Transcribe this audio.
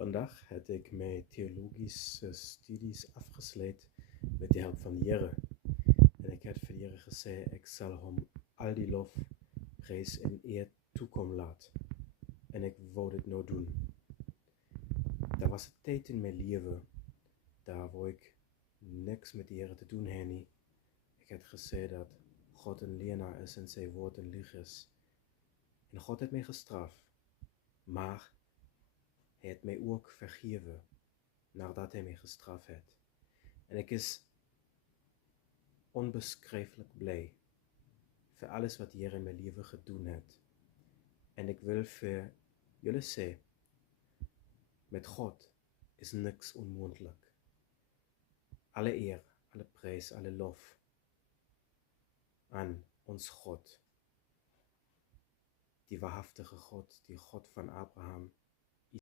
Vandaag heb ik mijn theologische studies afgesloten met de hulp van de Heere. En ik heb voor de Heere gezegd, ik zal hem al die lof, prijs en eer toekomen laten. En ik wou dit nou doen. Er was een tijd in mijn leven, daar waar ik niks met de Heere te doen had. Ik heb gezegd dat God een leenaar is en zijn woord een lieg is. En God heeft mij gestraft, maar hij heeft mij ook vergeven, nadat hij mij gestraft heeft. En ik is onbeschrijfelijk blij voor alles wat de Heer in mijn leven gedaan heeft. En ik wil voor jullie zeggen, met God is niks onmogelijk. Alle eer, alle prijs, alle lof aan ons God. Die waarhaftige God, die God van Abraham,